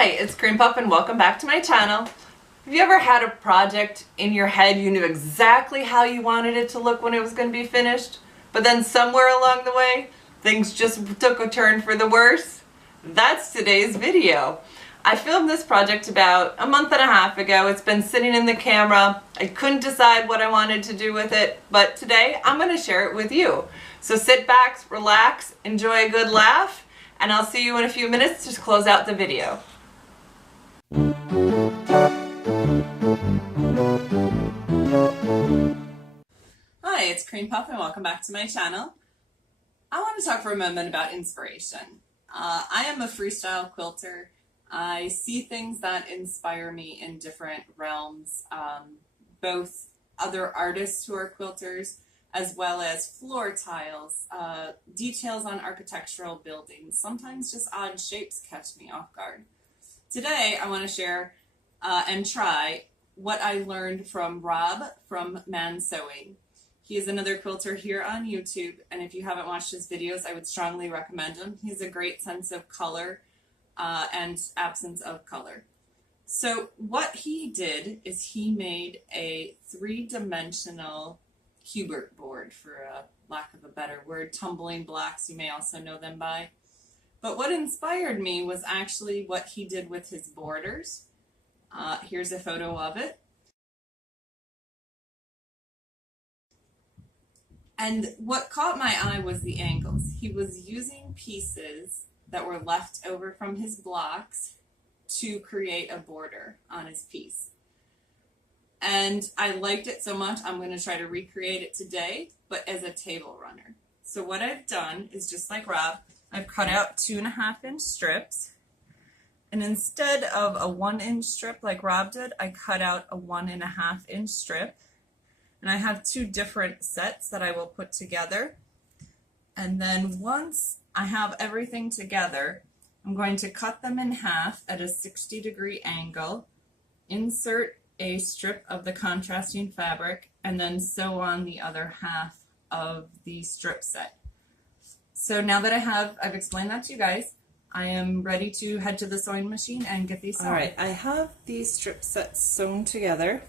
Hi, it's Kreampuff and welcome back to my channel. Have you ever had a project in your head you knew exactly how you wanted it to look when it was going to be finished, but then somewhere along the way, things just took a turn for the worse? That's today's video. I filmed this project about a month and a half ago. It's been sitting in the camera. I couldn't decide what I wanted to do with it, but today I'm going to share it with you. So sit back, relax, enjoy a good laugh, and I'll see you in a few minutes to close out the video. Hi, it's Kreampuff and welcome back to my channel. I want to talk for a moment about inspiration. I am a freestyle quilter. I see things that inspire me in different realms, both other artists who are quilters, as well as floor tiles, details on architectural buildings. Sometimes just odd shapes catch me off guard. Today I want to share and try what I learned from Rob from Man Sewing. He is another quilter here on YouTube, and if you haven't watched his videos, I would strongly recommend him. He has a great sense of color and absence of color. So what he did is he made a three-dimensional Hubert board, for a lack of a better word, tumbling blocks, you may also know them by. But what inspired me was actually what he did with his borders. Here's a photo of it. And what caught my eye was the angles. He was using pieces that were left over from his blocks to create a border on his piece. And I liked it so much, I'm going to try to recreate it today, but as a table runner. So what I've done is, just like Rob, I've cut out 2.5-inch strips. And instead of a 1-inch strip like Rob did, I cut out a 1.5-inch strip. And I have two different sets that I will put together. And then once I have everything together, I'm going to cut them in half at a 60-degree angle, insert a strip of the contrasting fabric, and then sew on the other half of the strip set. So now that I've explained that to you guys, I am ready to head to the sewing machine and get these sewn. All right, I have these strip sets sewn together,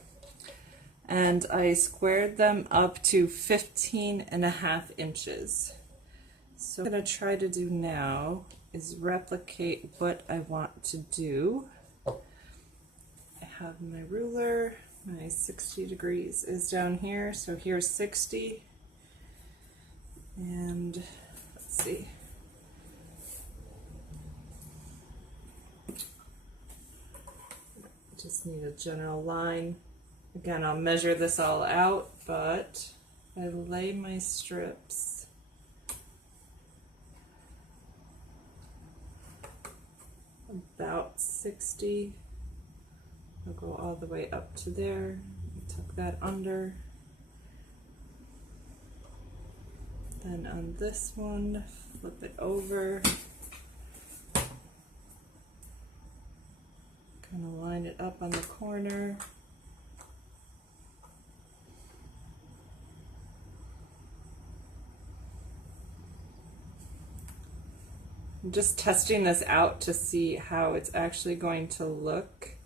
and I squared them up to 15.5 inches. So what I'm going to try to do now is replicate what I want to do. I have my ruler, my 60 degrees is down here, so here's 60, and let's see. Just need a general line. Again, I'll measure this all out, but I lay my strips about 60. I'll go all the way up to there, tuck that under. Then on this one, flip it over. Kind of line it up on the corner. I'm just testing this out to see how it's actually going to look,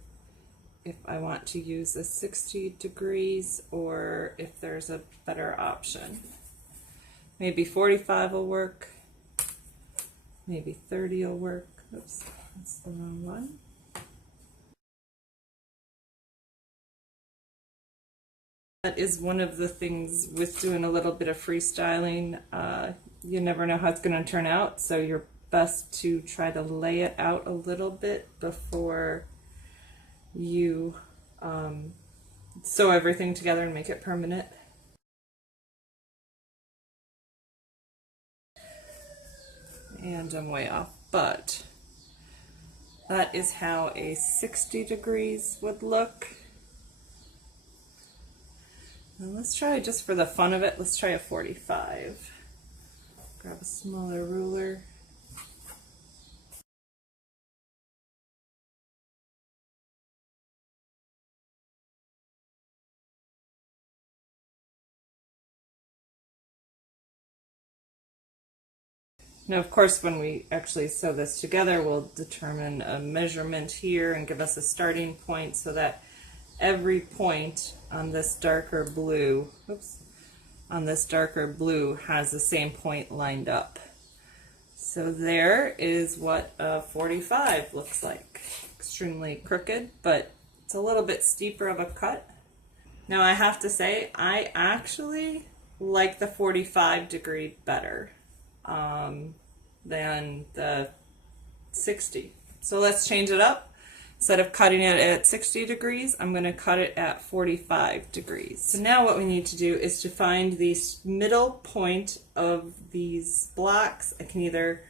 if I want to use a 60 degrees or if there's a better option. Maybe 45 will work, maybe 30 will work. Oops, that's the wrong one. That is one of the things with doing a little bit of freestyling. You never know how it's going to turn out, so you're best to try to lay it out a little bit before you sew everything together and make it permanent. And I'm way off, but that is how a 60 degrees would look. Now let's try, just for the fun of it, let's try a 45. Grab a smaller ruler. Now, of course, when we actually sew this together, we'll determine a measurement here and give us a starting point so that every point on this darker blue, has the same point lined up. So there is what a 45 looks like. Extremely crooked, but it's a little bit steeper of a cut. Now I have to say, I actually like the 45 degree better than the 60. So let's change it up. Instead of cutting it at 60 degrees, I'm going to cut it at 45 degrees. So now what we need to do is to find the middle point of these blocks. I can either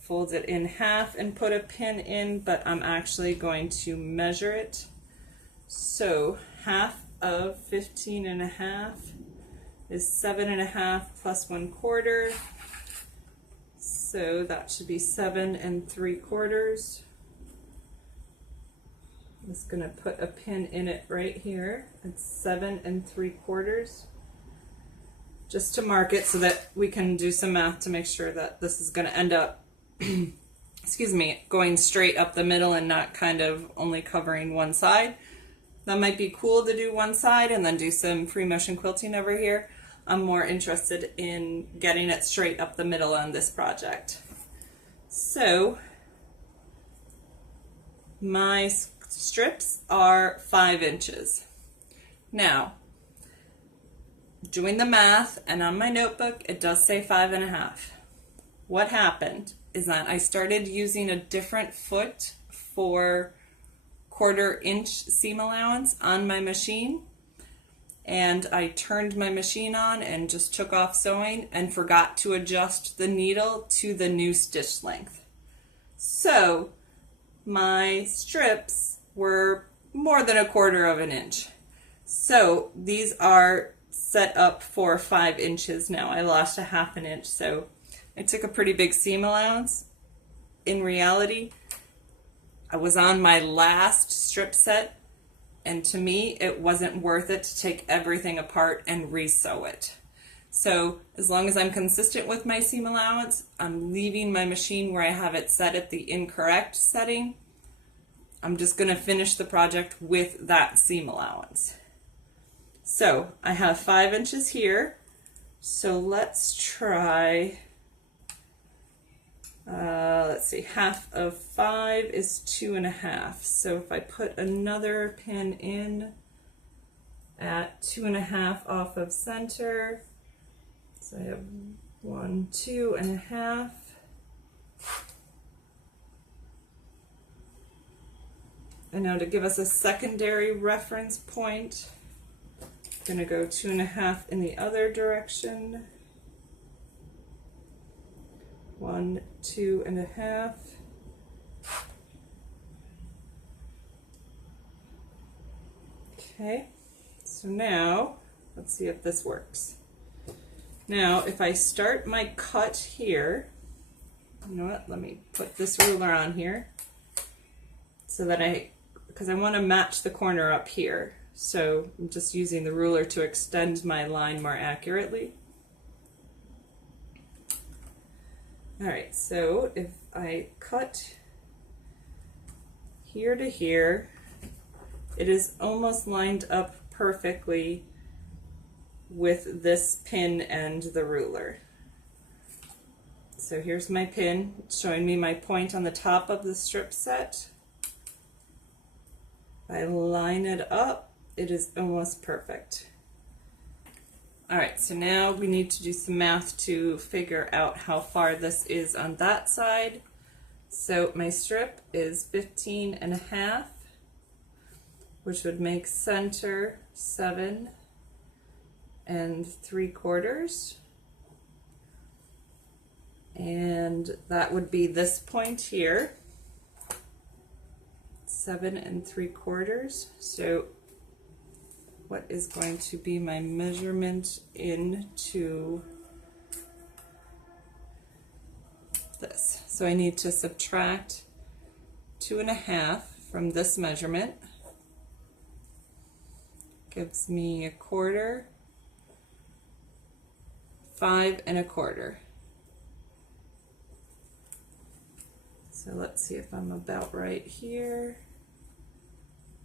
fold it in half and put a pin in, but I'm actually going to measure it. So half of 15.5 is 7.5 plus 1/4. So that should be 7 3/4. I'm just going to put a pin in it right here. It's 7 3/4. Just to mark it so that we can do some math to make sure that this is going to end up excuse me, going straight up the middle and not kind of only covering one side. That might be cool to do one side and then do some free motion quilting over here. I'm more interested in getting it straight up the middle on this project. So my strips are 5 inches. Now, doing the math, and on my notebook it does say 5.5. What happened is that I started using a different foot for 1/4 inch seam allowance on my machine, and I turned my machine on and just took off sewing and forgot to adjust the needle to the new stitch length. So my strips were more than 1/4 inch. So these are set up for 5 inches now. I lost a 1/2 inch, so I took a pretty big seam allowance. In reality, I was on my last strip set, and to me it wasn't worth it to take everything apart and re-sew it. So as long as I'm consistent with my seam allowance, I'm leaving my machine where I have it set at the incorrect setting. I'm just going to finish the project with that seam allowance. So I have 5 inches here, so let's try, let's see, half of 5 is 2.5. So if I put another pin in at 2.5 off of center, so I have 1, 2.5. And now to give us a secondary reference point, I'm going to go 2.5 in the other direction. 1, 2.5. Okay, so now let's see if this works. Now if I start my cut here, you know what, let me put this ruler on here so that because I want to match the corner up here. So I'm just using the ruler to extend my line more accurately. Alright, so if I cut here to here, it is almost lined up perfectly with this pin and the ruler. So here's my pin showing me my point on the top of the strip set. If I line it up, it is almost perfect. Alright, so now we need to do some math to figure out how far this is on that side. So my strip is 15.5, which would make center 7 3/4. And that would be this point here, 7 3/4. So what is going to be my measurement into this? So I need to subtract 2.5 from this measurement. Gives me 1/4, 5 1/4. So let's see if I'm about right here.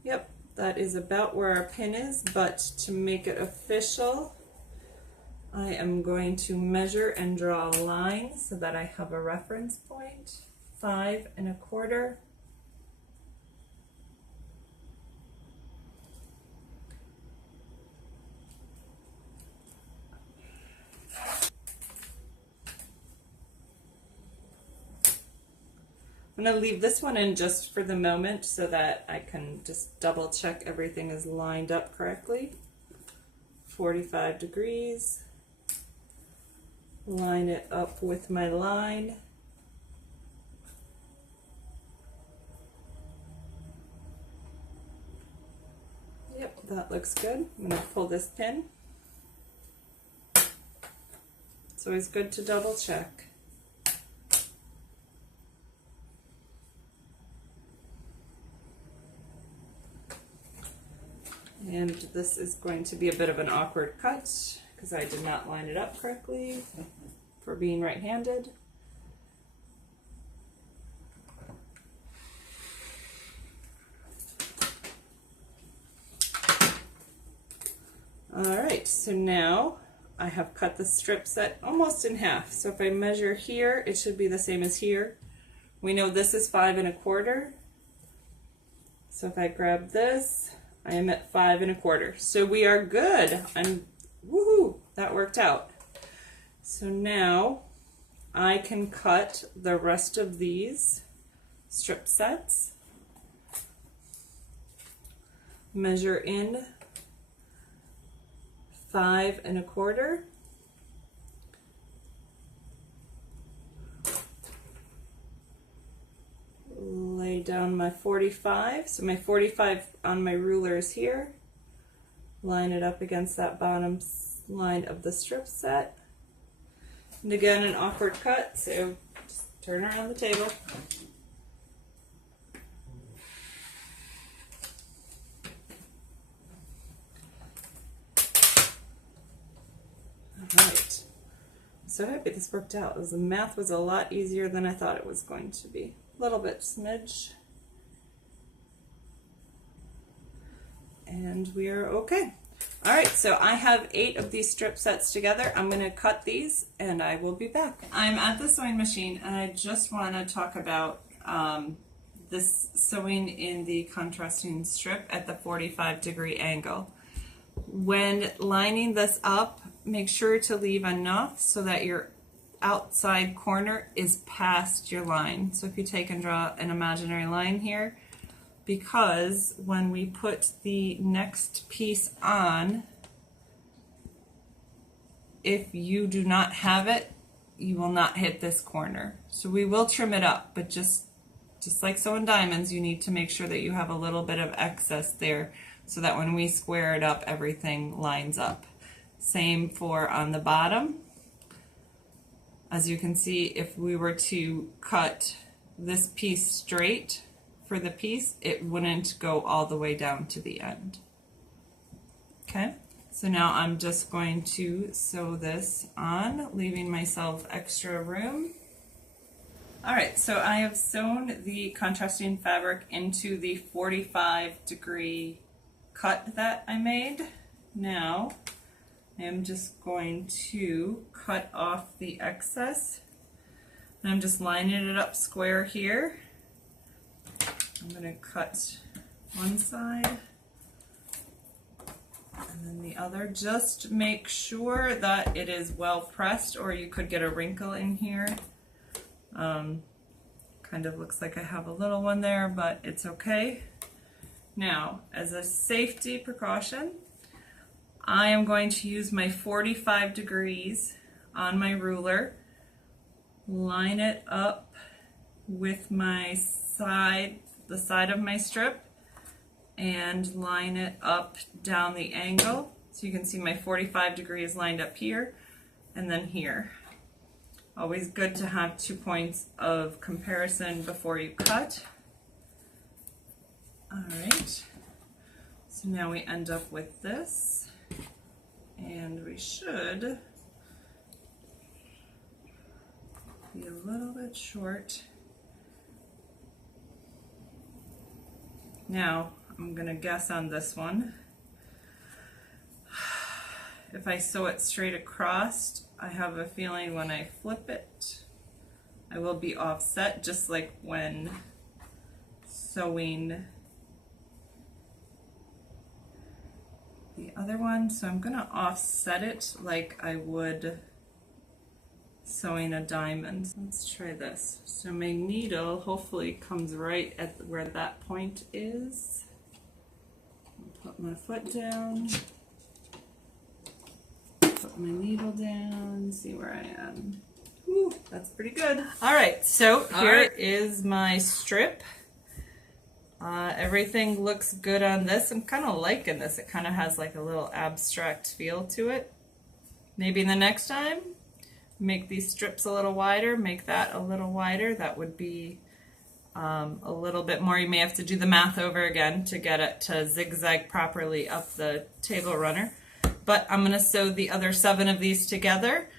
Yep, that is about where our pin is, but to make it official, I am going to measure and draw a line so that I have a reference point, 5 1/4. I'm going to leave this one in just for the moment so that I can just double check everything is lined up correctly. 45 degrees. Line it up with my line. Yep, that looks good. I'm going to pull this pin. It's always good to double check. And this is going to be a bit of an awkward cut because I did not line it up correctly for being right-handed. Alright, so now I have cut the strip set almost in half. So if I measure here, it should be the same as here. We know this is 5 1/4. So if I grab this, I am at 5 1/4. So we are good. Woohoo, that worked out. So now I can cut the rest of these strip sets. Measure in 5 1/4. Lay down my 45. So my 45 on my ruler is here. Line it up against that bottom line of the strip set. And again, an awkward cut, so just turn around the table. Alright. I'm so happy this worked out. The math was a lot easier than I thought it was going to be. A little bit smidge. And we are okay. Alright, so I have 8 of these strip sets together. I'm going to cut these and I will be back. I'm at the sewing machine and I just want to talk about this sewing in the contrasting strip at the 45-degree angle. When lining this up, make sure to leave enough so that your outside corner is past your line. So if you take and draw an imaginary line here, because when we put the next piece on, if you do not have it, you will not hit this corner. So we will trim it up, but just like sewing diamonds, you need to make sure that you have a little bit of excess there so that when we square it up, everything lines up. Same for on the bottom. As you can see, if we were to cut this piece straight for the piece, it wouldn't go all the way down to the end. Okay, so now I'm just going to sew this on, leaving myself extra room. Alright, so I have sewn the contrasting fabric into the 45-degree cut that I made. Now I am just going to cut off the excess. And I'm just lining it up square here. I'm going to cut one side and then the other. Just make sure that it is well pressed, or you could get a wrinkle in here. Kind of looks like I have a little one there, but it's okay. Now, as a safety precaution, I am going to use my 45 degrees on my ruler, line it up with my side, the side of my strip, and line it up down the angle. So you can see my 45 degrees lined up here and then here. Always good to have 2 points of comparison before you cut. Alright, so now we end up with this, and we should be a little bit short Now I'm gonna guess on this one. If I sew it straight across, I have a feeling when I flip it, I will be offset, just like when sewing the other one. So I'm gonna offset it like I would sewing a diamond. Let's try this. So my needle hopefully comes right at where that point is. I'll put my foot down, put my needle down, see where I am. Ooh, that's pretty good. All right, so here is my strip. Everything looks good on this. I'm kind of liking this. It kind of has like a little abstract feel to it. Maybe the next time, make these strips a little wider, make that a little wider. That would be a little bit more. You may have to do the math over again to get it to zigzag properly up the table runner. But I'm going to sew the other 7 of these together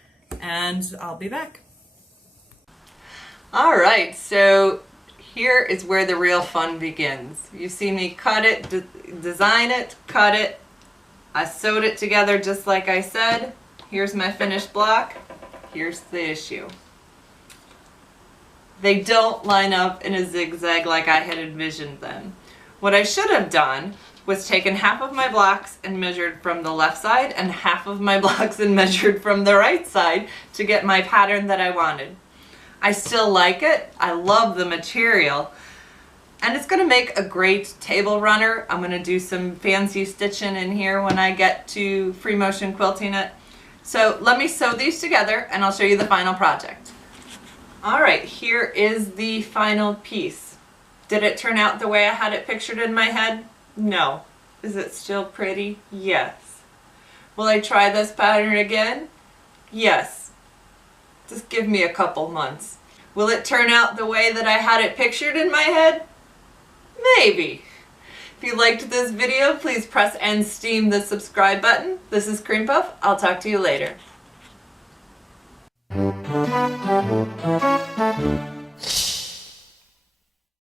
and I'll be back. All right, so here is where the real fun begins. You see me cut it, design it, cut it. I sewed it together just like I said. Here's my finished block. Here's the issue. They don't line up in a zigzag like I had envisioned them. What I should have done was taken half of my blocks and measured from the left side and half of my blocks and measured from the right side to get my pattern that I wanted. I still like it. I love the material. And it's going to make a great table runner. I'm going to do some fancy stitching in here when I get to free motion quilting it. So let me sew these together and I'll show you the final project. All right, here is the final piece. Did it turn out the way I had it pictured in my head? No. Is it still pretty? Yes. Will I try this pattern again? Yes. Just give me a couple months. Will it turn out the way that I had it pictured in my head? Maybe. If you liked this video, please press and steam the subscribe button. This is Kreampuff. I'll talk to you later.